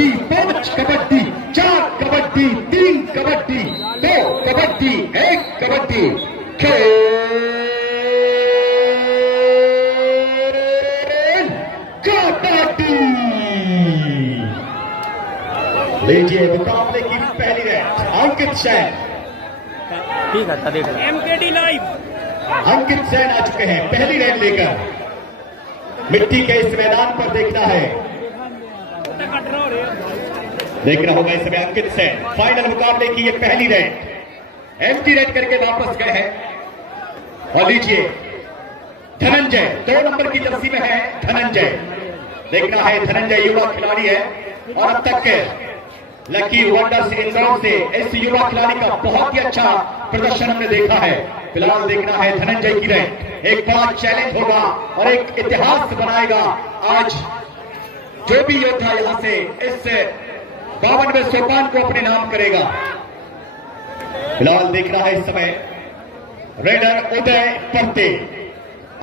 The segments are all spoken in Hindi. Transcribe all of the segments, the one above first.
कबड्डी, 5 कबड्डी, 4 कबड्डी, 3 कबड्डी, 2 कबड्डी, 1 कबड्डी। खेल कबड्डी। लीजिए मुकाबले की पहली रेड अंकित सैन। ठीक है देख एमकेडी लाइव। अंकित सैन आ चुके हैं पहली रेड लेकर। मिट्टी के इस मैदान पर देखना है, देखना होगा इस समय अंकित सैन। फाइनल मुकाबले की ये पहली रेड, एम्प्टी रेड करके वापस गए हैं। और लीजिए धनंजय 2 नंबर की जर्सी में है। धनंजय देखना है, धनंजय युवा खिलाड़ी है और अब तक लकी वंडर्स इंदौर से इस युवा खिलाड़ी का बहुत ही अच्छा प्रदर्शन हमने देखा है। फिलहाल देखना है धनंजय की रेड, एक बड़ा चैलेंज होगा और एक इतिहास बनाएगा आज जो भी योद्धा यहां से इस 52वें सोपान को अपने नाम करेगा। फिलहाल देखना है इस समय रेडर उदय परते।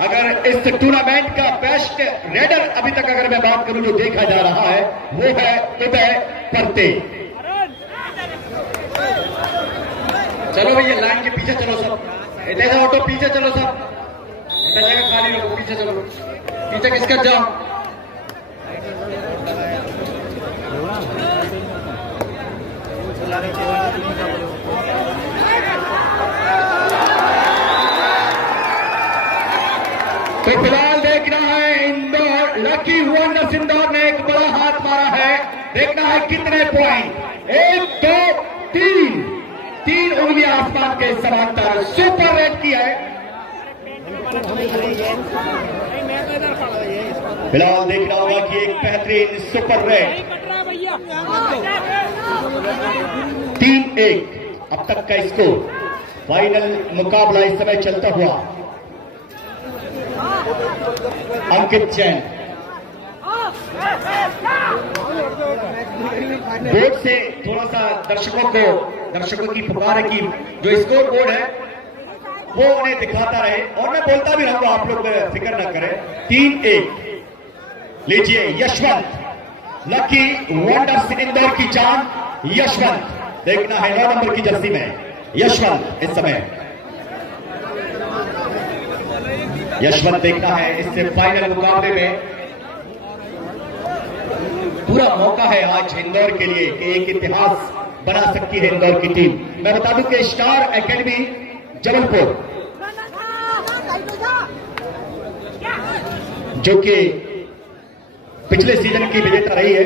अगर इस टूर्नामेंट का बेस्ट रेडर अभी तक अगर मैं बात करूं जो देखा जा रहा है वो है उदय परते। चलो भैया लाइन के पीछे चलो सब, इधर ऑटो पीछे चलो सब, जगह खाली रखो, पीछे चलो। पीछे किसका जाओ। तो फिलहाल देखना है इंदौर लकी वंडर्स इंदौर ने एक बड़ा हाथ मारा है। देखना है कितने पॉइंट, 1 2 3 उंगलियां आसमान के समांतर सुपर रेड की है। फिलहाल देखना होगा कि एक बेहतरीन सुपर रेड 3-1 अब तक का स्कोर। फाइनल मुकाबला इस समय चलता हुआ अंकित जैन बोर्ड से थोड़ा सा दर्शकों की पुकार है कि जो स्कोर बोर्ड है वो उन्हें दिखाता रहे और मैं बोलता भी रहूंगा, आप लोग फिक्र ना करें। 3-1 लीजिए यशवंत लकी वंडर्स इंदौर की जान यशवंत। देखना है 9 नंबर की जर्सी में यशवंत इस समय। यशवंत देखना है इससे फाइनल मुकाबले में पूरा मौका है आज इंदौर के लिए कि एक इतिहास बना सकती है इंदौर की टीम। मैं बता दूं कि स्टार एकेडमी जबलपुर जो कि पिछले सीजन की विजेता रही है,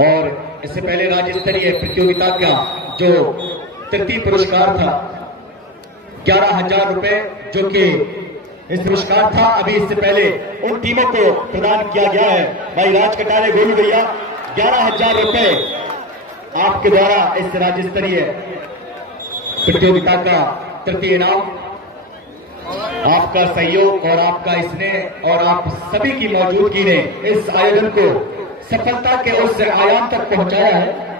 और इससे पहले राज्य स्तरीय प्रतियोगिता का जो तृतीय पुरस्कार था 11,000 रुपए जो कि इस पुरस्कार था, अभी इससे पहले उन टीमों को प्रदान किया गया है। भाई राज कटारे गोलू भैया 11,000 रुपए आपके द्वारा इस राज्य स्तरीय प्रतियोगिता का तृतीय इनाम। आपका सहयोग और आपका स्नेह और आप सभी की मौजूदगी ने इस आयोजन को सफलता के उस आयाम तक पहुंचाया है।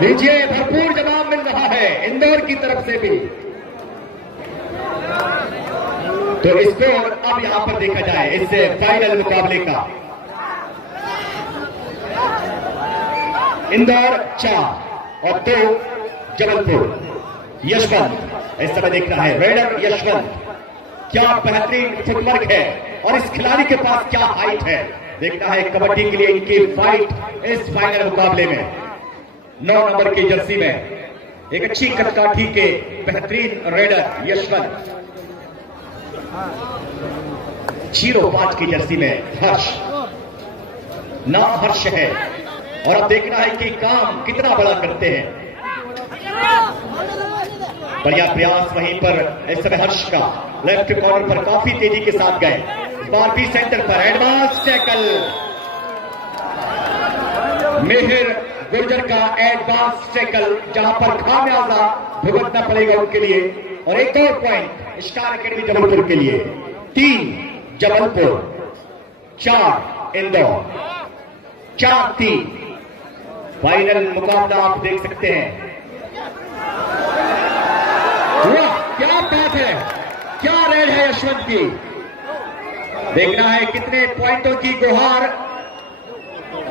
लीजिए भरपूर जवाब मिल रहा है इंदौर की तरफ से भी। तो स्कोर अब यहां पर देखा जाए इस फाइनल मुकाबले का। इंदौर 4 और 2 जबलपुर। यशवंत इस समय देखना है रेडर यशवंत, क्या बेहतरीन फुटवर्क है और इस खिलाड़ी के पास क्या हाइट है। देखना है कबड्डी के लिए इनकी फाइट इस फाइनल मुकाबले में। 9 नंबर की जर्सी में एक अच्छी कदकाठी के बेहतरीन रेडर यशवंत। 05 की जर्सी में हर्ष, नाम हर्ष है और अब देखना है कि काम कितना बड़ा करते हैं। बढ़िया प्रयास वहीं पर इस समय हर्ष का लेफ्ट कॉर्नर पर काफी तेजी के साथ गए। इस बार भी सेंटर पर एडवांस टैकल मेहर गुर्जर का एडवांस टैकल, जहां पर खामियाजा भुगतना पड़ेगा उनके लिए। और एक और पॉइंट स्टार एकेडमी जबलपुर के लिए। 3 जबलपुर, 4 इंदौर, 4-3 फाइनल मुकाबला आप देख सकते हैं। वाह, क्या बात है, क्या रेड है यशवंत की। देखना है कितने पॉइंटों की गुहार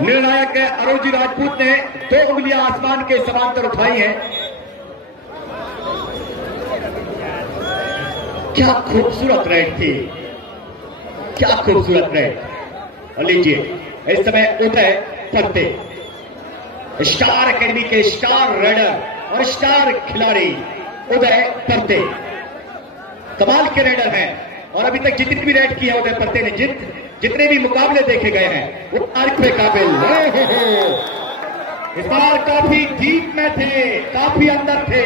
निर्णायक अरोजी राजपूत ने 2 उंगलियां आसमान के समांतर उठाई हैं। क्या खूबसूरत रेड थी, क्या खूबसूरत रेड। और लीजिए इस समय उदय परते, स्टार एकेडमी के स्टार रेडर और स्टार खिलाड़ी उदय परते कमाल के रेडर हैं। और अभी तक जितनी भी रेड की है उदय परते ने, जितने भी मुकाबले देखे गए हैं वो तारीफ पे काबिल। इस बार काफी डीप में थे, काफी अंदर थे,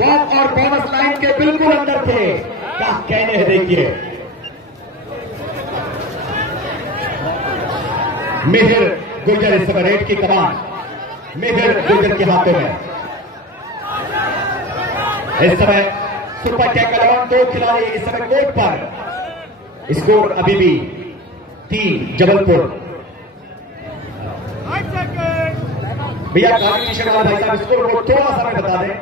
वॉक और बोनस लाइन के बिल्कुल अंदर थे। क्या कहने हैं, देखिए मेहर गुर्जर इस समय रेड की कमान मेहर गुर्जर के हाथों में। इस समय सुपर टैकल और 2 खिलाड़ी इस समय कोर्ट पर। स्कोर अभी भी 3 जबलपुर। भैया भाई साहब स्कोर को थोड़ा सा बता दें।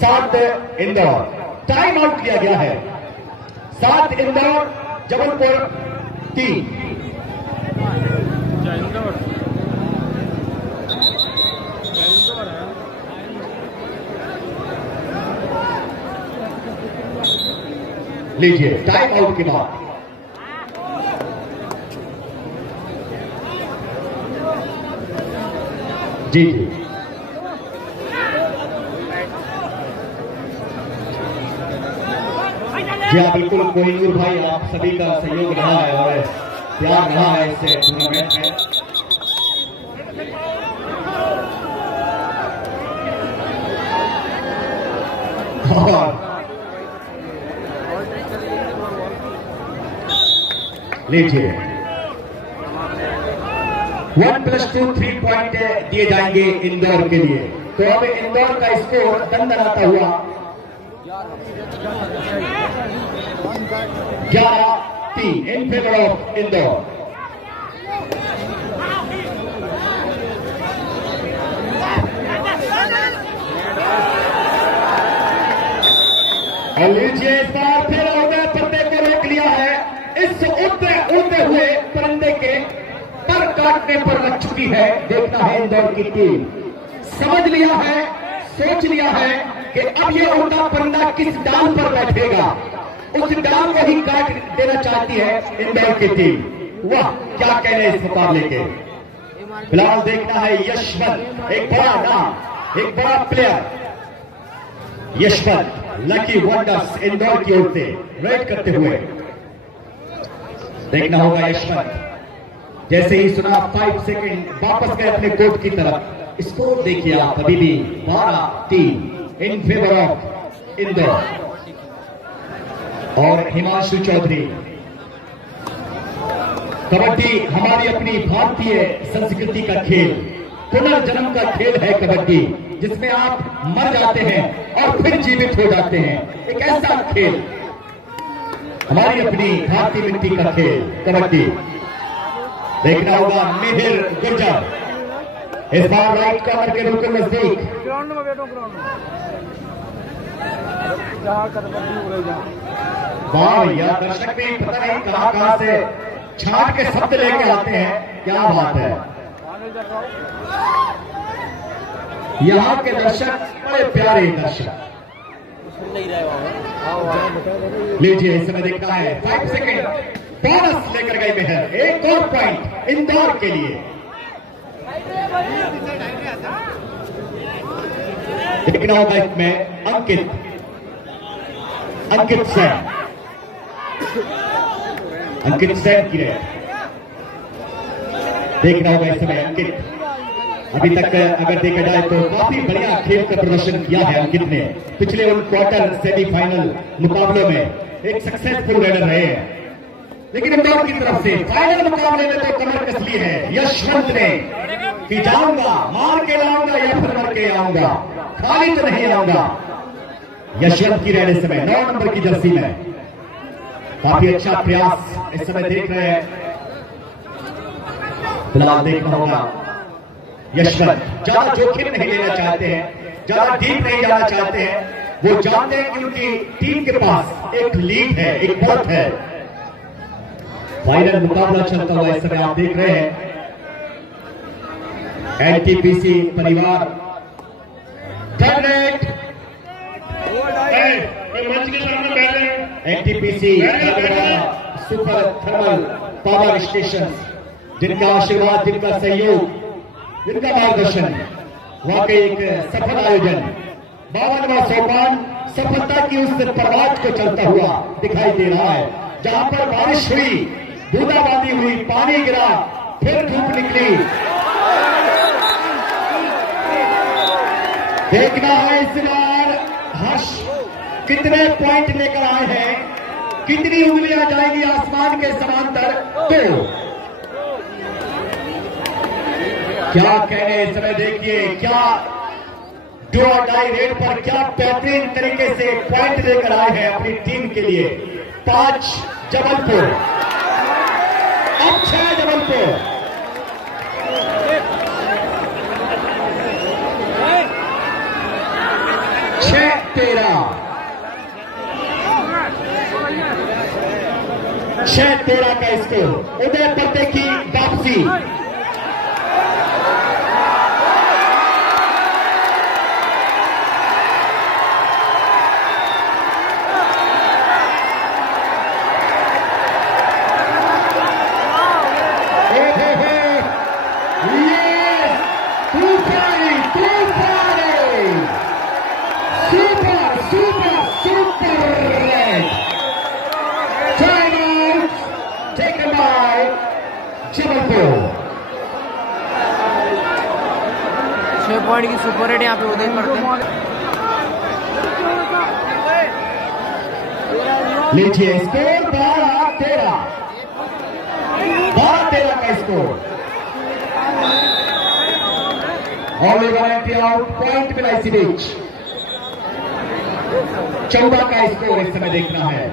7 इंदौर, टाइम आउट किया गया है। 7 इंदौर, जबलपुर 3। लीजिए टाइम आउट के बाद जी जी जी हाँ बिल्कुल कोहिनूर भाई, आप सभी का सहयोग रहा है और प्यार रहा है इससे टूर्नामेंट में। और लीजिए 1+2 3 पॉइंट दिए जाएंगे इंदौर के लिए। तो अब इंदौर का स्कोर दंदनाता हुआ 11-3 इन फेवर ऑफ इंदौर। लीजिए इस बार फिर उदय परते को रोक लिया है। इस उड़ते हुए परिंदे के पर काटने पर लग चुकी है। देखना है इंदौर की टीम, समझ लिया है, सोच लिया है कि अब ये उड़ता परिंदा किस डाल पर बैठेगा, उस डाल को ही काट देना चाहती है इंदौर की टीम। वाह, क्या कहने इस मुकाबले के। फिलहाल देखना है यशवंत, एक बड़ा नाम, एक बड़ा player Yashwant lucky wonders Indore की ओर से रेड करते हुए। देखना होगा यशवंत, जैसे ही सुना 5 सेकंड वापस गए अपने कोर्ट की तरफ। स्कोर देखिए आप, अभी भी 12-3 इन फेवर ऑफ इंदौर। और हिमांशु चौधरी, कबड्डी हमारी अपनी भारतीय संस्कृति का खेल, पुनर्जन्म का खेल है कबड्डी, जिसमें आप मर जाते हैं और फिर जीवित हो जाते हैं। एक ऐसा खेल, हमारी अपनी भारतीय मिट्टी का खेल कबड्डी। देखना होगा मेहर गुर्जर, इस बार राइट कॉर्नर के बिल्कुल नजदीक। वाह, यह दर्शक भी पता नहीं कहां से छाट के शब्द लेके आते हैं, क्या बात है। यहाँ के दर्शक बड़े प्यारे दर्शक। लीजिए इस समय देखना है 5 सेकंड बोनस लेकर गए मेहर। एक और पॉइंट इंदौर के लिए। देखना होगा इसमें अंकित सैन की रेड। देखना होगा इस समय अंकित, अभी तक अगर देखा जाए तो काफी बढ़िया खेल का प्रदर्शन किया है अंकित ने। पिछले उन क्वार्टर सेमीफाइनल मुकाबलों में एक सक्सेसफुल रेडर रहे हैं, लेकिन इंदौर की तरफ से फाइनल मुकाबले में तो कमर कस ली है यशवंत ने कि जाऊंगा, मार के लाऊंगा या फिर मर के आऊंगा, खाली तो नहीं आऊंगा। यशवंत की रेड इस समय 9 नंबर की जर्सी में, काफी अच्छा प्रयास इस समय देख रहे हैं। फिलहाल देखना होगा यशवंत ज्यादा जोखिम नहीं लेना चाहते हैं, ज्यादा डीप नहीं जाना चाहते हैं। वो जानते हैं कि उनकी टीम के पास एक लीड है, एक बढ़त है। फाइनल मुकाबला चलता हुआ इस समय आप देख रहे हैं। एनटीपीसी परिवार मंच के सामने बैठे हैं। NTPC super thermal power station, जिनका आशीर्वाद, जिनका सहयोग, जिनका मार्गदर्शन, वाकई एक सफल आयोजन। 52वां सोपान सफलता की उस प्रभात को चलता हुआ दिखाई दे रहा है, जहां पर बारिश हुई, बूंदाबांदी हुई, पानी गिरा, फिर धूप निकली। देखना है इस बार हर्ष कितने पॉइंट लेकर आए हैं, कितनी उंगलियां जाएंगी आसमान के समांतर। तो क्या कहने इस समय, देखिए क्या डू और डाई रेड पर क्या बेहतरीन तरीके से पॉइंट लेकर आए हैं अपनी टीम के लिए। 5 जबलपुर, अब 6 जबलपुर। छह 13 का स्कोर। उदय पत्ते की वापसी। पॉइंट की सुपर रेट यहाँ पे उदय करते हैं। लीजिए स्कोर 12-13 का स्कोर। आउट पॉइंट मिला इसी बीच। 14 का स्कोर इस समय देखना है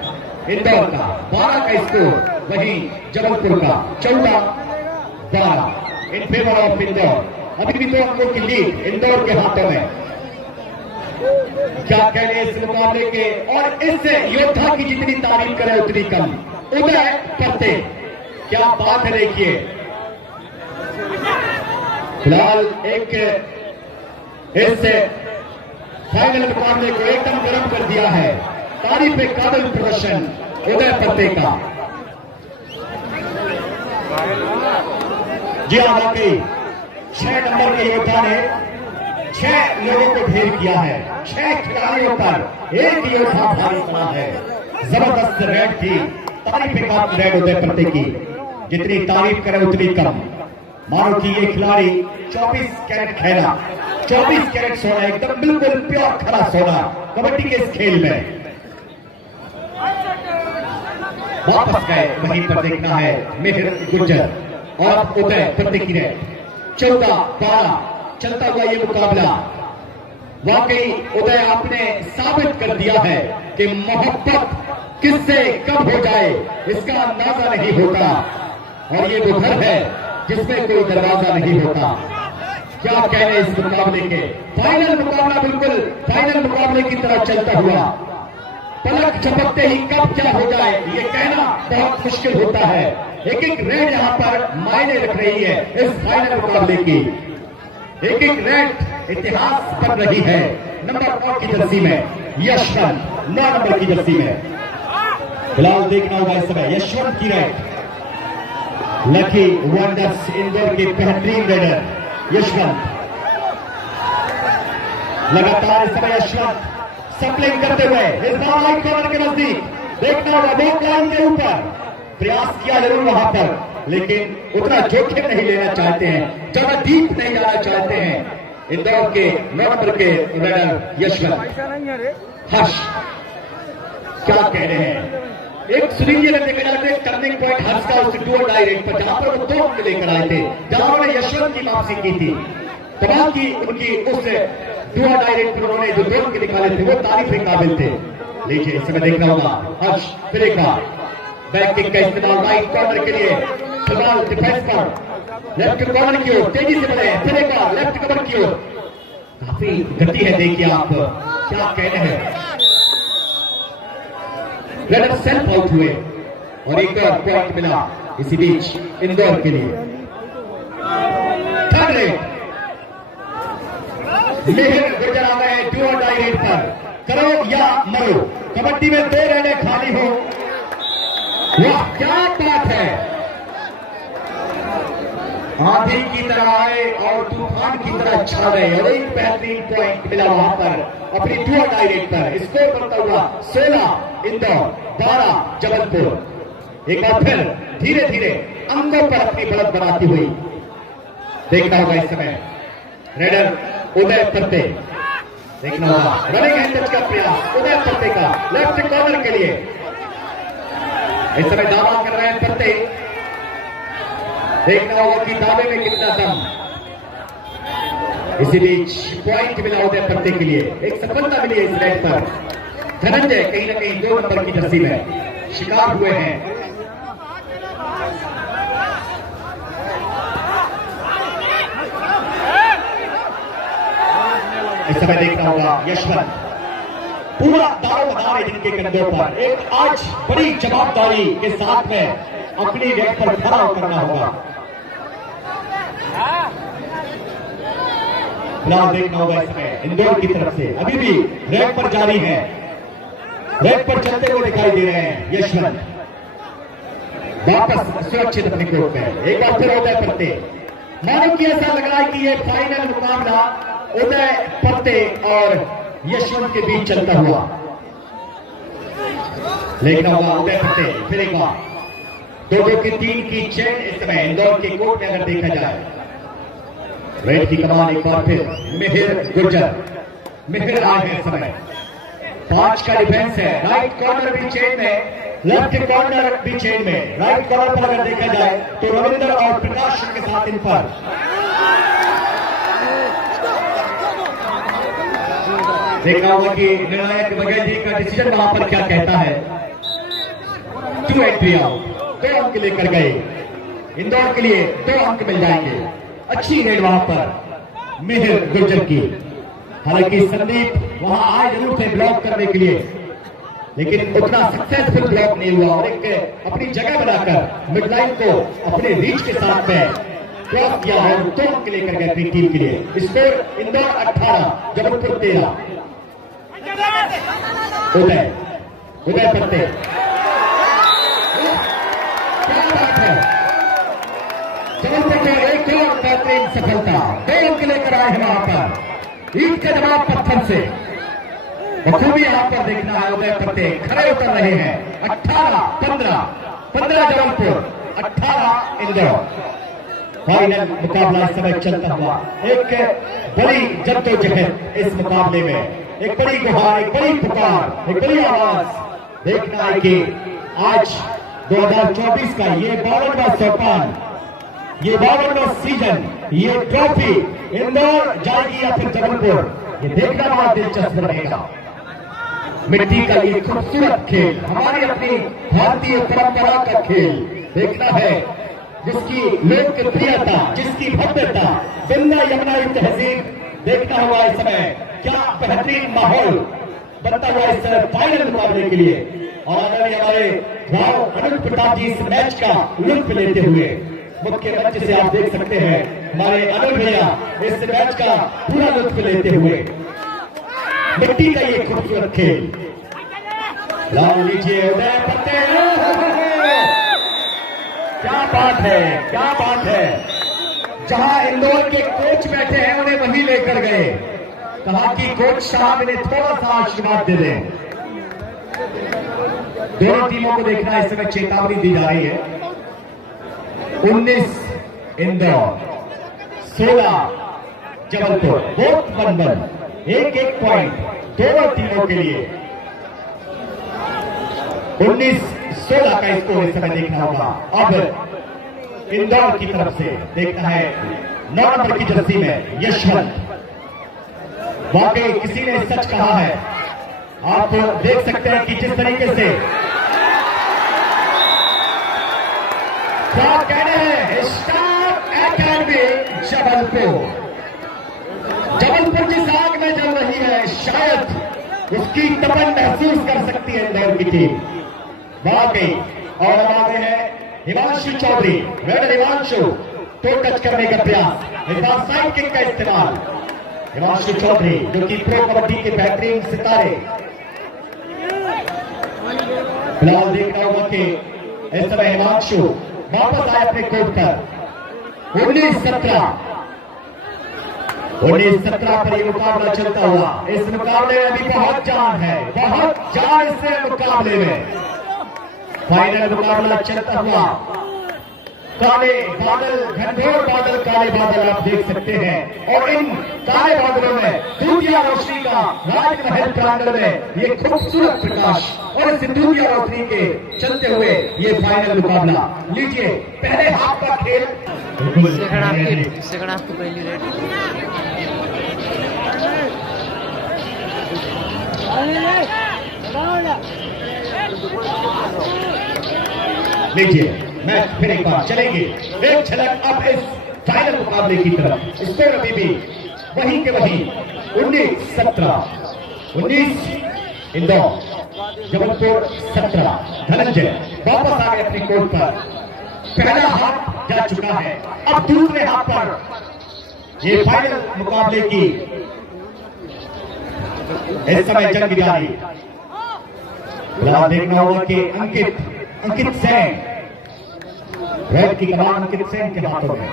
इंदौर का, 12 का स्कोर वहीं जबलपुर का, 14-12 इन फेवर ऑफ इंदौर। अभी भी 2 अंकों की लीड इंदौर के हाथों में। क्या कहने इस मुकाबले के, और इस योद्धा की जितनी तारीफ करें उतनी कम। उदय पत्ते, क्या बात है। देखिए फिलहाल एक इस फाइनल मुकाबले को एकदम गर्म कर दिया है। तारीफ काबिल प्रदर्शन उदय पत्ते का। जी हाँ, वाकई 6 नंबर के योद्धा ने 6 लोगों को ढेर किया है। 6 खिलाड़ियों पर एक योद्धा भारी पड़ा है। जबरदस्त रेड थी, तारीफ काबिल रेड उदय पत्ते की। जितनी तारीफ करें उतनी कम। मानो कि ये खिलाड़ी 24 कैरेट खेला, 24 कैरेट सोना, एकदम बिल्कुल प्योर खरा सोना कबड्डी के इस खेल में। वापस गए, वहीं पर देखना है मेहर गुर्जर और उदय पत्ते की रेड। 14-12 चलता हुआ ये मुकाबला। वाकई उदय आपने साबित कर दिया है कि मोहब्बत किससे कब हो जाए इसका अंदाजा नहीं होता, और ये वो घर है जिसमें कोई दरवाजा नहीं होता। क्या कहने इस मुकाबले के। फाइनल मुकाबला बिल्कुल फाइनल मुकाबले की तरह चलता हुआ, पलक झपकते ही कब क्या हो जाए ये कहना बहुत मुश्किल होता है। एक एक रेड यहाँ पर मायने रख रही है इस फाइनल मुकाबले की। एक एक रेड इतिहास बन रही है। नंबर 9 की जर्सी में यशवंत, 9 नंबर की जर्सी में। फिलहाल देखना होगा इस समय यशवंत की रेड। लकी वंडर्स इंदौर के बेहतरीन रेडर यशवंत। लगातार इस समय यशवंत सप्लिंग करते हुए इस बार लाइन कॉर्नर के नजदीक। देखना होगा बैक लाइन के ऊपर प्रयास किया जरूर वहां पर, लेकिन उतना जोखिम नहीं लेना चाहते हैं, ज्यादा डीप नहीं जाना चाहते हैं। इंदौर के 9 नंबर के रेडर यशवंत। हर्ष क्या कह रहे हैं। एक सुनील अगर देखा जाए तो एक टर्निंग पॉइंट हर्ष का उस डू और डाई रेट पर, जहां पर वो 2 अंक लेकर आए थे, जहां उन्होंने यशवंत की वापसी की थी। कमाल की उनकी उस डू और डाई रेट पर उन्होंने जो 2 अंक निकाले थे वो तारीफ के काबिल थे। लीजिए इस समय देखना होगा हर्ष फिर एक बार बैक किक का इस्तेमाल राइट कॉर्नर के लिए, फिलहाल डिफेंस पर लेफ्ट कॉर्नर की ओर तेजी से बढ़े, फिर एक बार लेफ्ट कवर की ओर, काफी गति है, देखिए आप क्या कहने हैं। रनर सेल्फ आउट हुए और एक और पॉइंट मिला इसी बीच इंदौर के लिए। थर्ड रेट मिहिर गुर्जर आ गए डू और डाई रेट पर, करो या मरो, कबड्डी में 2 रन खाली हो। वाह क्या बात है, आंधी की तरह आए और तूफान की तरह छा गए और एक बेहतरीन पॉइंट मिला वहां पर अपनी डू और डाई रेट पर। स्कोर बनता हुआ 16 इंदौर, 12 जबलपुर। एक बार फिर धीरे धीरे अंगों पर अपनी बढ़त बनाती हुई देखना होगा इस समय रेडर उदय परते, देखना होगा रनिंग हैंड टच का प्रयास उदय परते का लेफ्ट कॉर्नर के लिए। इस समय दावा कर रहे हैं परते, देखना होगा कि दावे में कितना दम। इसी बीच पॉइंट मिला उदय परते के लिए, एक सफलता मिली है इस रेड पर। धनंजय कहीं ना कहीं 2 नंबर की जर्सी में शिकार हुए हैं। इस समय देखना होगा यशवंत, पूरा दारोमदार है जिनके कंधों पर, एक आज बड़ी जवाबदारी के साथ में अपनी रेड पर खड़ा करना होगा। फिलहाल देखना होगा इसमें इंदौर की तरफ से अभी भी रेड पर जारी है, रेड पर चलते हुए दिखाई दे रहे हैं यशवंत, वापस सुरक्षित अपने कोर्ट में। एक बार फिर उदय परते, मानो कि ऐसा लग रहा है कि ये फाइनल मुकाबला उदय परते और यशवंत के बीच चलता हुआ। देखना होगा उदय परते फिर एक बार 2-2 की 3 की चेन इस समय इंदौर के कोर्ट में अगर देखा जाए। रेड की कमान एक बार फिर मिहिर गुर्जर, मिहिर आए हैं समय, 5 का डिफेंस है, राइट कॉर्नर भी चेन में, लेफ्ट कॉर्नर भी चेन में। राइट कॉर्नर पर अगर देखा जाए तो रविंद्र और प्रकाश के साथ इन पर देखना होगा कि निर्णायक वगैरह जी का डिसीजन वहां पर क्या कहता है। 2 एंट्री आउट, 2 अंक लेकर गए इंदौर के लिए, 2 अंक मिल जाएंगे। अच्छी रेड वहां पर मिहिर गुर्जर की, हालांकि संदीप वहां आए जरूर थे ब्लॉक करने के लिए, लेकिन उतना सक्सेसफुल ब्लॉक नहीं हुआ और एक अपनी जगह बनाकर मिडलाइन को अपने रीच के साथ में क्रॉस किया और 2 अंक लेकर गए अपनी टीम के लिए। स्कोर इंदौर 18 जबलपुर 13। उदय परते, क्या बात है, जबलपुर में एक और बेहतरीन सफलता, 2 अंक लेकर आए हैं वहां पर ईट के जवाब पत्थर से। बखूबी यहां पर देखना है उदय परते खड़े उतर रहे हैं। 18-15 जबलपुर, 18 इंदौर। फाइनल मुकाबला इस समय चलता हुआ, एक बड़ी जद्दोजहद इस मुकाबले में, एक बड़ी गुहार, एक बड़ी पुकार, एक बड़ी आवाज देखना है कि आज 2024 का ये 52वां सोपान, ये 52वां सीजन, ये ट्रॉफी इंदौर जाएगी या फिर जबलपुर, ये देखना बहुत दिलचस्प रहेगा। मिट्टी का ये खूबसूरत खेल, हमारी अपनी भारतीय परंपरा का खेल देखना है, जिसकी लोकप्रियता, जिसकी भव्यता, गंगा यमुना तहजीब देखना हुआ इस समय। क्या बेहतरीन माहौल बनता हुआ इस फाइनल मुकाबले के लिए। और आदरणीय हमारे राव अनिल प्रताप जी इस मैच का लुत्फ लेते हुए मुख्य मंच से आप देख सकते हैं हमारे अनिल भैया इस मैच का पूरा लुत्फ लेते हुए। मिट्टी का ये खूबसूरत खेल, लाओ लीजिए उदय परते, क्या बात है, क्या बात है। जहां इंदौर के कोच बैठे हैं उन्हें वहीं लेकर गए, कहा कि कोच साहब इन्हें थोड़ा सा आशीर्वाद दे दें। दोनों टीमों को देखना इस समय चेतावनी दी जा रही है। 19 इंदौर, 16 जबलपुर, बोथ 1-1, 1-1 पॉइंट दोनों टीमों के लिए। 19 16 का स्कोर इस समय देखना होगा। अब इंदौर की तरफ से देखना है 9 नंबर की जर्सी में यशवंत। वाकई किसी ने सच कहा है, आप देख सकते हैं कि जिस तरीके से क्या कहना है स्टार एकेडमी जबलपुर जिस आग में जल रही है, शायद उसकी तपन महसूस कर सकती है इंदौर की टीम। वाकई और आगे है हिमांशु चौधरी, रेड हिमांशु तो टच करने का प्रयास, इस बार साइड किक का इस्तेमाल। हिमांशु चौधरी जो कि प्रो कबड्डी के बेहतरीन सितारे। फिलहाल देखना होगा कि इस समय हिमांशु वापस आए अपने कोर्ट पर। 19-17 पर यह मुकाबला चलता हुआ। इस मुकाबले में अभी बहुत जान है, बहुत जान इस मुकाबले में। फाइनल मुकाबला चलता हुआ। काले बादल, घनघोर बादल, काले बादल आप देख सकते हैं और इन काले बादलों में दूधिया रोशनी का राजमहल प्रांगण में ये खूबसूरत प्रकाश और इस दूधिया रोशनी के चलते हुए ये फाइनल मुकाबला। लीजिए पहले हाफ का खेल। सेकंड हाफ की पहली रेड। लीजिए मैच फिर एक बार चलेंगे। एक झलक अब इस फाइनल मुकाबले की तरफ। स्कोर अभी भी वही के वही 19-17। 19 इंदौर, जबलपुर 17। धनंजय वापस आ गए अपने कोर्ट पर। पहला हाफ जा चुका है, अब दूसरे हाफ पर ये फाइनल मुकाबले की इस समय जंग जारी। फिलहाल देखना होगा कि अंकित सेन, रेड की कमान अंकित सेन के हाथों में।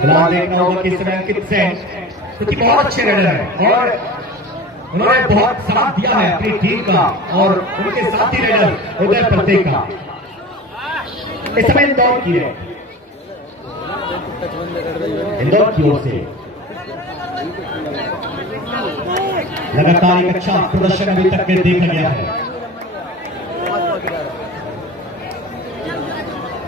फिलहाल देखना होगा कि इस समय अंकित सेन क्योंकि बहुत अच्छे रेडर हैं और उन्होंने बहुत साथ दिया है अपनी टीम का और उनके साथी रेडर उदय प्रत्येक का। इस समय इंदौर की है, इंदौर की ओर से लगातार एक अच्छा प्रदर्शन अभी तक देखा गया है।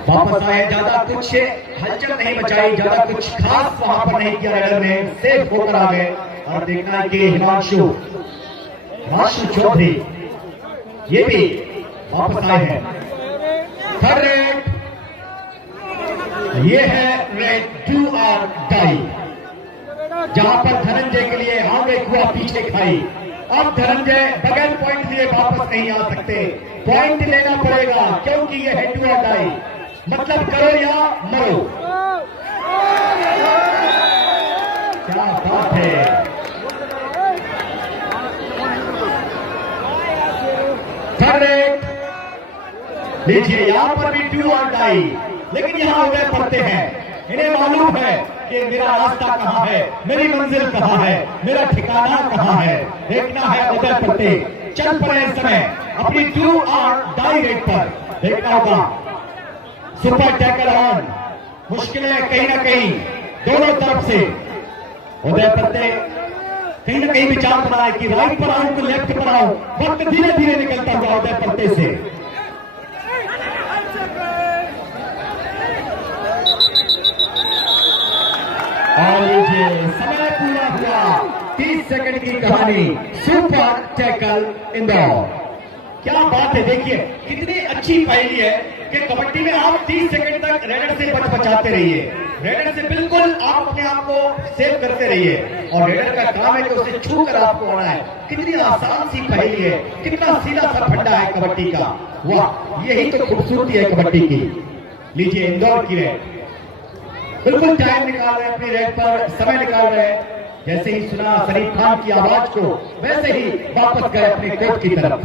वापस आए, ज्यादा कुछ हलचल नहीं मचाई, ज्यादा कुछ खास वहां पर नहीं किया रेडर ने, सेफ होकर आ गए। और देखना है कि हिमांशु चौधरी ये भी वापस आए हैं। थर्ड रेड, ये है रेड डू और डाई, जहां पर धनंजय के लिए आगे कुआ पीछे खाई। अब धनंजय बगैर पॉइंट लिए वापस नहीं आ सकते, पॉइंट लेना पड़ेगा क्योंकि ये है डू और डाई, मतलब करो या मरो। क्या बात है। थर्ड रेड, लीजिए यहां पर भी डू और डाई, लेकिन यहां उदय पड़ते हैं। इन्हें मालूम है कि मेरा रास्ता कहां है, मेरी मंजिल कहां है, मेरा ठिकाना कहां है। देखना है उदय पड़ते चल पड़े इस समय अपनी डू और डाई रेड पर। देखना होगा सुपर टैकल ऑन, मुश्किलें कहीं ना कहीं दोनों तरफ से। उदय पड़ते कहीं ना कहीं विचार बनाए कि राइट पर आऊं तो लेफ्ट पर आऊं, वक्त धीरे धीरे निकलता हुआ उदय पड़ते से। और लीजिए समय पूरा हुआ, 30 सेकंड की कहानी, सुपर टैकल इंदौर। क्या बात है, देखिए कितनी अच्छी पहली है कि कबड्डी में आप 30 सेकंड तक रेडर से बचाते रहिए, रेडर से बिल्कुल आप अपने आप को सेव करते रहिए और रेडर का काम है कि उसे छू कर आपको आना है। कितनी आसान सी पहेली है, कितना सीधा सा फंडा है कबड्डी का। वाह, यही तो खूबसूरती है कबड्डी की। लीजिए इंदौर की रेड, बिल्कुल टाइम निकाल रहे हैं अपनी रेड पर, समय निकाल रहे हैं। जैसे ही सुना शरीफ खान की आवाज को वैसे ही वापस गए अपने कोर्ट की तरफ।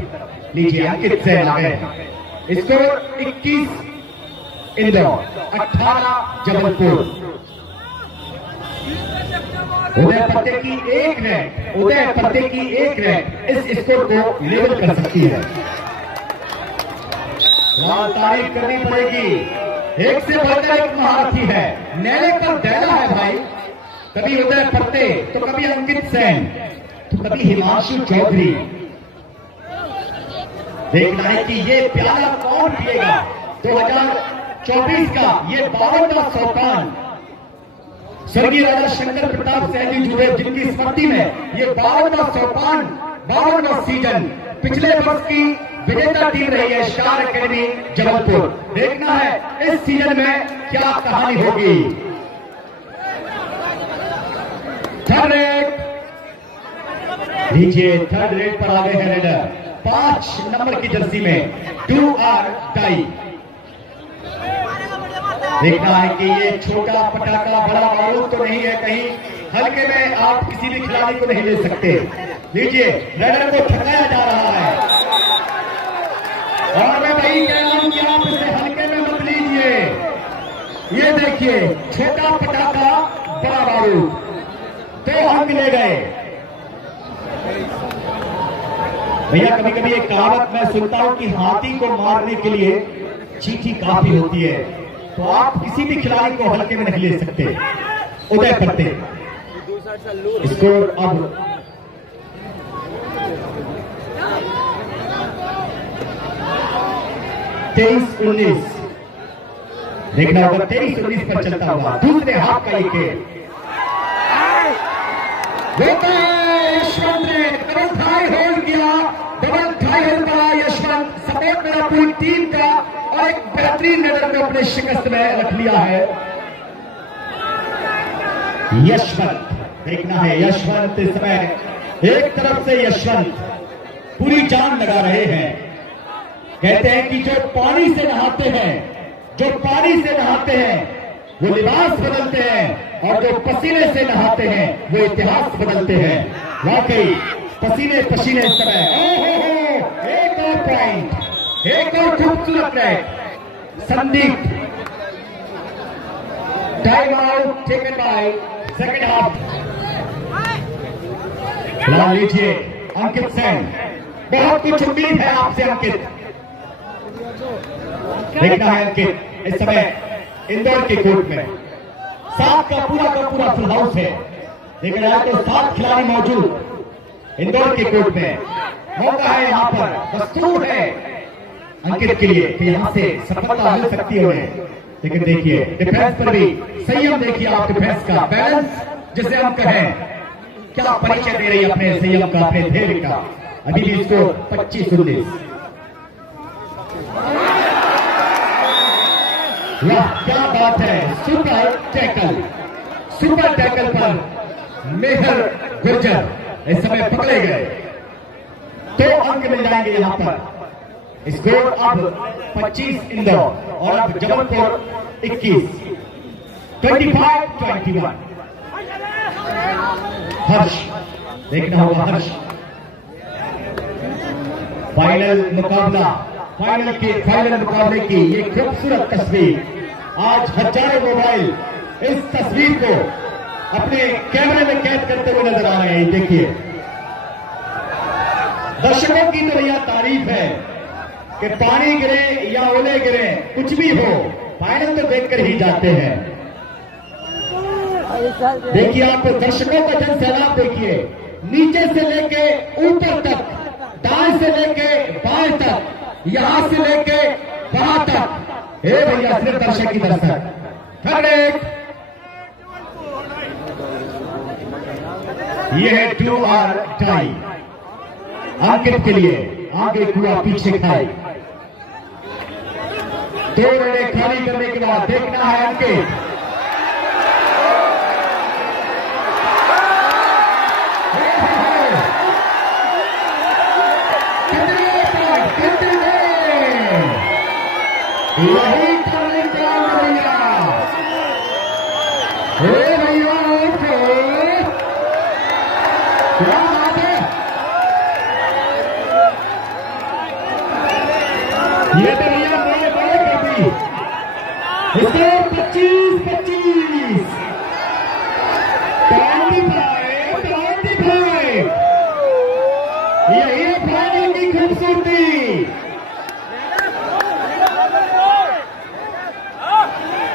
लीजिए अंकित सेन आ गए। स्कोर 21 इंदौर, 18 जबलपुर। उदय पत्ते की एक रेड, उदय पत्ते की एक रेड इस स्कोर को लेवल कर सकती है। तारीफ करनी पड़ेगी, एक से बढ़कर एक महारथी है, नैले पर दैला है भाई। कभी उदय पत्ते तो कभी अंकित सेन, तो कभी हिमांशु चौधरी। देखना है कि ये प्याला कौन पिएगा 2024 का। ये 52वां सोपान स्वर्गीय राजा शंकर प्रताप सहजी जुड़े, जिनकी स्मृति में ये 52वां सोपान 52वां सीजन पिछले वर्ष की विजेता टीम रही है स्टार एकेडमी जबलपुर। देखना है इस सीजन में क्या कहानी होगी। थर्ड रेट लीजिए, थर्ड रेट पर आ गए हैं रेडर 5 नंबर की जर्सी में 2 आर टाई। देखना है कि ये छोटा पटाखा बड़ा बारूद तो नहीं है, कहीं हल्के में आप किसी भी खिलाड़ी को नहीं ले सकते। लीजिए, रेडर को ठकाया जा रहा है और मैं वही कह रहा हूं कि आप इसे हल्के में मत लीजिए। ये देखिए, छोटा पटाखा बड़ा बारूद, 2 अंक ले गए। भैया कभी कभी एक कहावत मैं सुनता हूं कि हाथी को मारने के लिए चींटी काफी होती है, तो आप किसी भी खिलाड़ी को हल्के में नहीं ले सकते। उदय करते स्कोर अब 23-19। देखना होगा 23-19 पर चलता हुआ दूसरे हाफ का ये खेल। यशवंत ने डबल ट्राई होल्ड किया, डबल ट्राई होल्ड करा यशवंत। सपोर्ट मेरा पूरी टीम का और एक बेहतरीन रेडर को अपने शिकस्त में रख लिया है यशवंत। देखना है यशवंत इस समय एक तरफ से यशवंत पूरी जान लगा रहे हैं। कहते हैं कि जो पानी से नहाते हैं, जो पानी से नहाते हैं वो लिबास बदलते हैं, और जो पसीने से नहाते हैं वो इतिहास बदलते हैं। वाकई पसीने पसीने इस समय। एक और पॉइंट, एक और खूबसूरत raid. Sandeep time out taken by second half. ला लीजिए अंकित सेन, बहुत कुछ उम्मीद है आपसे अंकित। देखना है अंकित इस समय इंदौर के कोर्ट में 7 का पूरा फुल हाउस है। देखा जाए तो 7 खिलाड़ी मौजूद इंदौर के कोर्ट में। मौका है यहाँ पर, वस्तु है अंकित के लिए कि यहाँ से सफलता मिल सकती है उन्हें। लेकिन देखिए डिफेंस पर भी संयम, देखिए आप डिफेंस का बैलेंस जिसे हम कहें, क्या परिचय दे रही है अपने संयम का, अपने धैर्य का। अभी भी इसको 25-19। वाह क्या बात है, सुपर टैकल पर मेहर गुर्जर इस समय पकड़े गए। 2 अंक मिल जाएंगे यहाँ पर। स्कोर अब 25 इंदौर और अब जबलपुर 21, 25-21। हर्ष, देखना होगा हर्ष। फाइनल मुकाबले की ये खूबसूरत तस्वीर। आज हजारों मोबाइल इस तस्वीर को अपने कैमरे में कैद करते हुए नजर आ रहे हैं। देखिए दर्शकों की तो यह तारीफ है कि पानी गिरे या ओले गिरे, कुछ भी हो फाइनल तो देखकर ही जाते हैं। देखिए आप दर्शकों का जन सैलाब देखिए, नीचे से लेके ऊपर तक, दाएं से लेके बाएं तक, यहां से लेके वहां तक। हे भैया सिर्फ दर्शक ही दर्शक। थर्ड एक ये है 2 आर टाई अंकित के लिए। आगे कुआ पीछे खाई, 2 रने खाली करने के बाद देखना है अंकित। यही टर्निंग पॉइंट भैया, हे भैया क्या बात है। ये तो भैया बड़े कर दी। इसको 25-25, 25। यही फाइनल की खूबसूरती।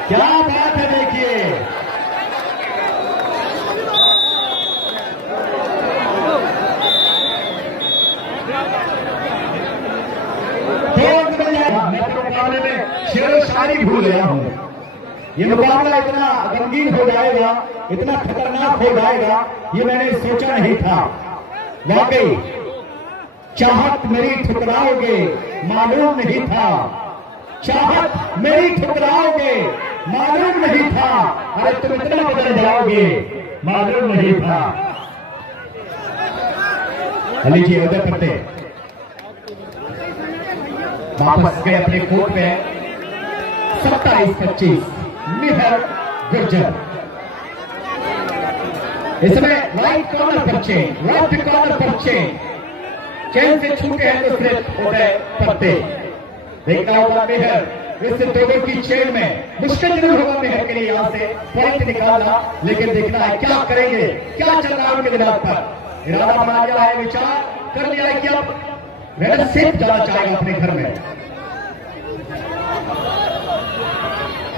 क्या बात है, देखिए शायरी भूल गया हूं। ये मुकाबला इतना रंगीन हो जाएगा, इतना खतरनाक हो जाएगा, ये मैंने सोचा नहीं था। वाकई चाहत मेरी ठुकराओगे मालूम नहीं था, चाहत मेरी ठुकराओगे मालूम नहीं था, अरे तुम इतना बदल जाओगे मालूम नहीं था। लीजिए उधर पत्ते वापस गए अपने कोर्ट में। 27-25 मेहर गुर्जर इस समय राइट कॉर्नर पर चेन, लेफ्ट कॉर्नर पर चेन से छूटे हैं तो सिर्फ उदय पत्ते। देखना होगा मेहर इस दोनों की चेन में, मुश्किल जरूर होगा मेहर के लिए यहां से पॉइंट निकालना, लेकिन देखना है क्या करेंगे, क्या चल रहा है उनके दिमाग पर। इरादा बना लिया है, विचार कर लिया है कि अब रेडर सेफ जाना चाहेगा अपने घर में।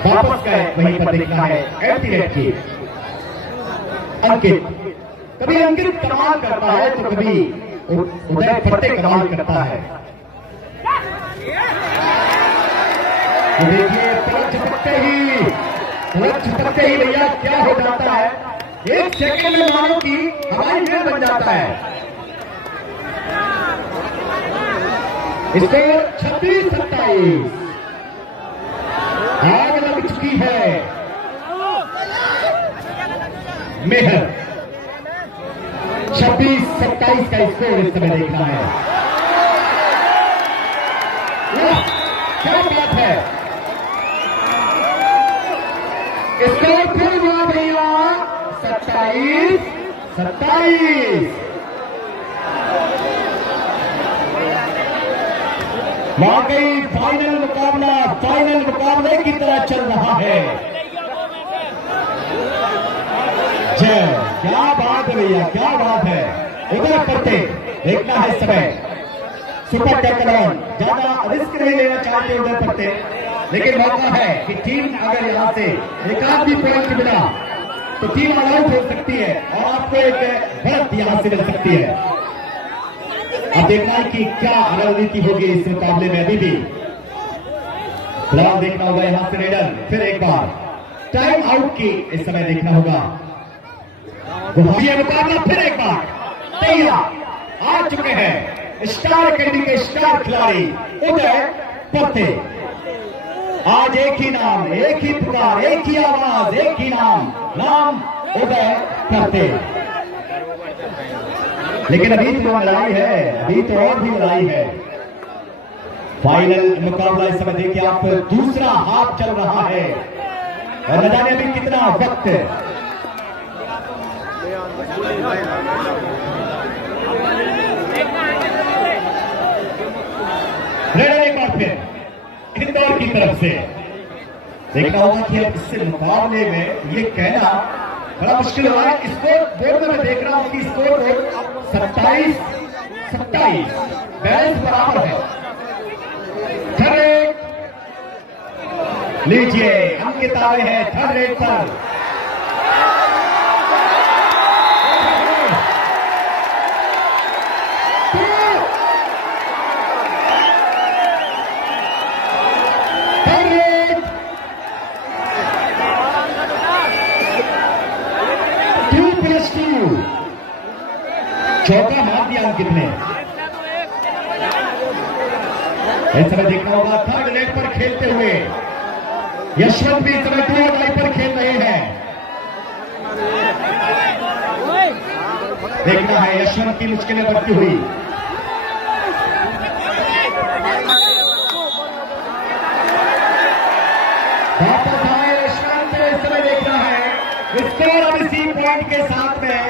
वापस गए वहीं पर देखना है एम्प्टी नेट की अंकित। कभी अंकित कमाल करता है तो कभी उदय पत्ते कमाल करता है। तो देखिए पलट झपकते ही भैया क्या हो जाता है, एक सेकंड में मानो कि हवाई महल बन जाता है। स्कोर 26-27 आग लग चुकी है। मेहर 26-27 का स्कोर इस समय देखना है। क्या बात है, स्कोर फिर हुआ भैया 27-27। वाकई फाइनल मुकाबले की तरह चल रहा है। जय, क्या बात है भैया, क्या बात है। उधर करते देखना है समय सुपर टैकल ऑन, ज्यादा रिस्क नहीं लेना चाहते उधर करते, लेकिन मौका है कि टीम अगर यहां से एक आध भी पॉइंट मिला तो टीम आउट हो सकती है और आपको एक बढ़त यहां से मिल सकती है। अब देखना है कि क्या रणनीति होगी इस मुकाबले में। अभी भी फिलहाल देखना होगा यहां से रेडर फिर एक बार टाइम आउट की इस समय देखना होगा। ये मुकाबला फिर एक बार तैयार आ चुके हैं स्टार अकेडमी के स्टार खिलाड़ी उदय पत्ते। आज एक ही नाम, एक ही पुकार, एक ही आवाज, एक ही नाम उदय पत्ते। लेकिन अभी तो लड़ाई है, अभी तो और भी लड़ाई है। फाइनल मुकाबला इस समय देखिए आप, दूसरा हाफ चल रहा है और न जाने अभी कितना वक्त। रेडर एक बार फिर इंदौर की तरफ से देखना होगा कि अब इस मुकाबले में ये कहना बड़ा मुश्किल हो रहा है। स्कोर बोर्ड में मैं देख रहा हूं कि स्कोर बोर्ड 27-27 बैलेंस बराबर है। थर्ड रेट लीजिए, अंकित आए हैं थर्ड रेट पर। चौका मार दिया अंकित ने। इस समय देखना होगा थर्ड लेग पर खेलते हुए यशवंत भी इस समय 2 लाइन पर खेल रहे हैं। देखना है यशवंत की मुश्किलें बढ़ती हुई। वापस आए यशवंत, इस समय देखना है स्कोर अब इसी पॉइंट के साथ में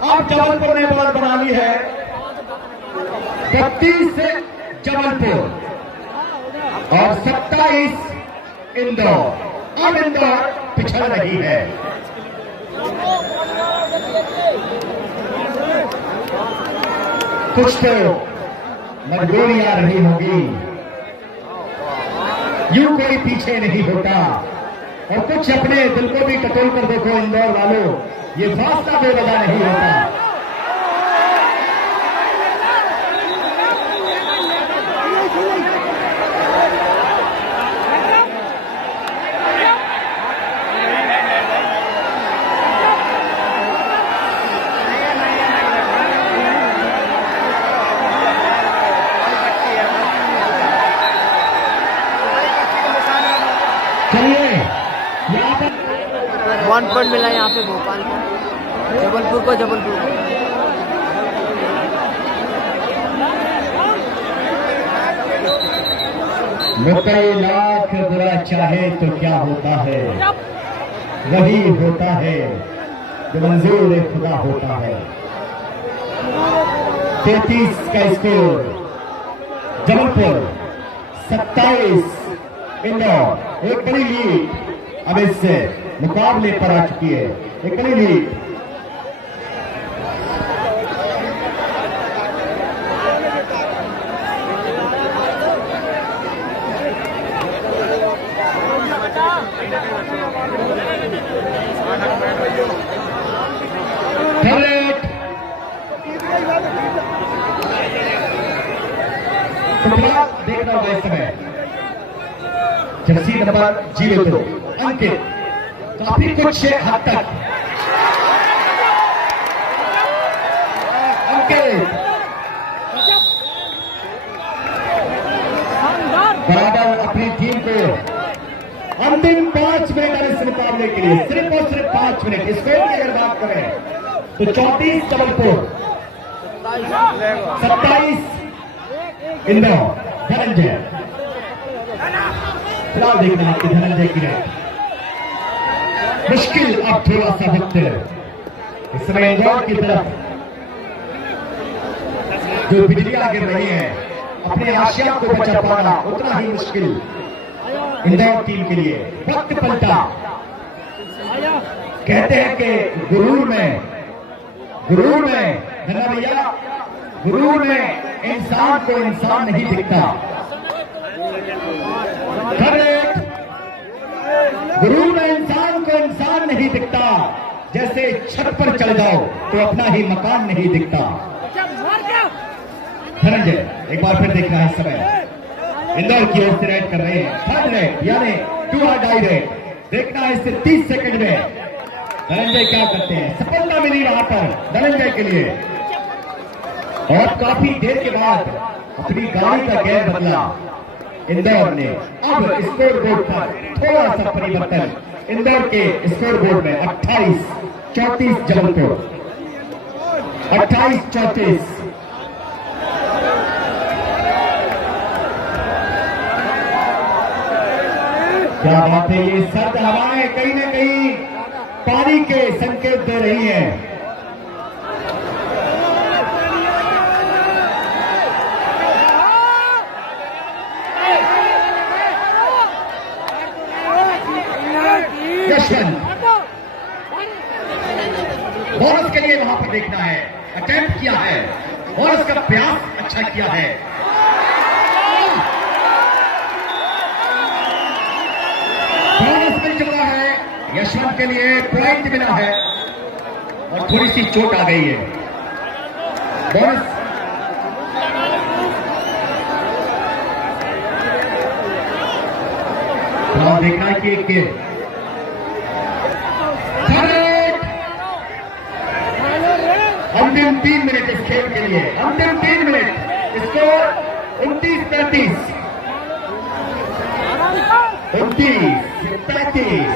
अब जबलपुर ने बॉल बना ली है। 32 से जबलपुर और 27 इंदौर। अब इंदौर पिछड़ रही है। कुछ तो मजबूरी आ रही होगी, यूं कोई पीछे नहीं होता। और कुछ अपने दिल को भी टटोल कर देखो इंदौर वालों, ये फासला बेवजह नहीं होता। चलिए यहाँ पर 1 पॉइंट मिला यहाँ पे भोपाल को, जबलपुर को, जबलपुर को। मुकई लाख बुरा चाहे तो क्या होता है, वही होता है जो मंजूर खुदा होता है। 33 का स्कोर जबलपुर, 27 इंदौर। एक बड़ी लीड अब इस मुकाबले पर आ चुकी है, एक बड़ी लीड। देखना होगा इस समय जर्सी नंबर 02 अंकित, काफी कुछ हद तक अंकित बराबर अपनी टीम को अंतिम 5 मिनट इस मुकाबले के लिए, सिर्फ और सिर्फ 5 मिनट। स्कोर की अगर बात करें तो 34 जबलपुर, 27 इंदौर। धनंजय फिलहाल देखना है कि धनंजय की रेट मुश्किल अब थोड़ा सा वक्त इस समय इंदौर की तरफ जो बिजलियां गिर रही है, अपने आशिया को बचा पाना उतना ही मुश्किल इंदौर टीम के लिए। वक्त पलटा, कहते हैं कि गुरूर में धन्ना भैया, गुरूर में इंसान को इंसान नहीं दिखता। गुरूर में इंसान को इंसान नहीं दिखता, जैसे छत पर चढ़ जाओ तो अपना ही मकान नहीं दिखता। धनंजय एक बार फिर देखना है इस समय इंदौर की ओर से राइड कर रहे हैं, थर्ड राइड यानी 2 और डाई राइड। देखना है इससे 30 सेकंड में धनंजय क्या करते हैं। सफलता मिली वहां पर धनंजय के लिए, और काफी देर के बाद अपनी गाड़ी का गेयर बदला इंदौर ने। अब स्कोर बोर्ड पर थोड़ा सा परिवर्तन, इंदौर के स्कोर बोर्ड में 28-34 जबलपुर, 28-34। क्या बात है, ये सर्द हवाएं कहीं न कहीं पानी के संकेत दे रही हैं। बोनस के लिए वहां पर देखना है, अटेम्प्ट किया है और उसका प्रयास अच्छा किया है। बोनस मिल चुका है यशवंत के लिए, पॉइंट मिला है और थोड़ी सी चोट आ गई है। बोनस देखना है कि एक अंतिम 3 मिनट इस खेल के लिए, अंतिम 3 मिनट। स्कोर 29-35, 29-35।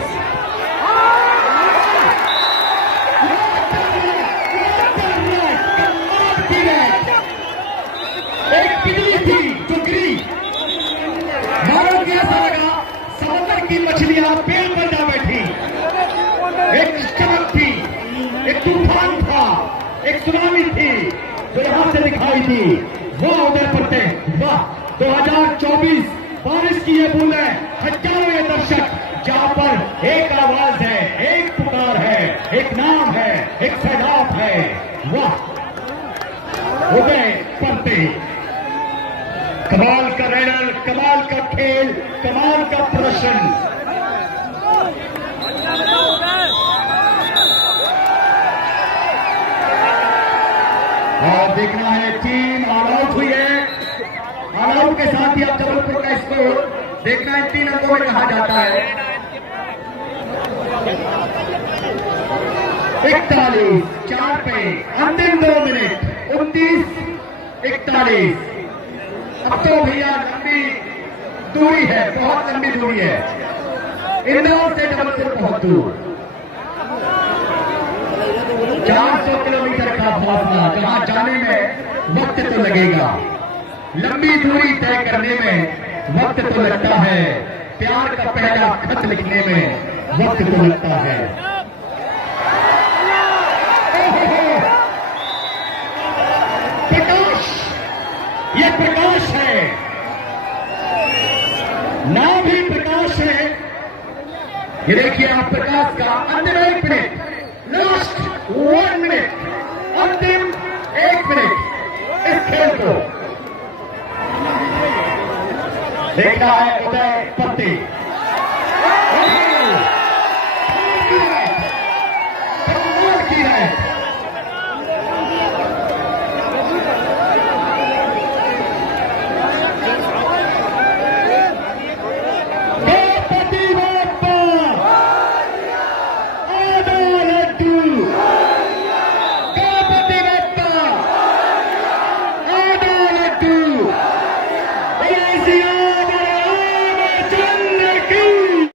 एक बिजली थी जो गिरी, मानो कि ऐसा लगा समुद्र की मछलियां पेड़ पर जा बैठी। एक चमक थी, एक तूफान था, एक सुनामी थी जो यहां से दिखाई थी। वाह उदय पड़ते, वाह 2024 बारिश की ये बूंदें, हजारों ये दर्शक, जहां पर एक आवाज है, एक पुकार है, एक नाम है, एक सैलाब है। वाह उदय पड़ते, कमाल का रैडर, कमाल का खेल, कमाल का प्रदर्शन। और देखना है टीम ऑल आउट हुई है, ऑल आउट के साथ ही अब जबलपुर का स्कोर देखना है 3 अंकों में कहा जाता है। 41-4 पे अंतिम 2 मिनट, 29-41। अब तो भैया लंबी दूरी है, बहुत लंबी दूरी है। इंदौर से जबलपुर बहुत दूर 400 किलोमीटर का फासला, जहां जाने में वक्त तो लगेगा, लंबी दूरी तय करने में वक्त तो लगता है, प्यार का पहला खत लिखने में वक्त तो लगता है। प्रकाश, ये प्रकाश है, नाम ही प्रकाश है। ये देखिए आप प्रकाश का अंतिम 1 मिनट, लास्ट 1 मिनट, अंतिम 1 मिनट इस खेल को देखना है उदय पत्ती।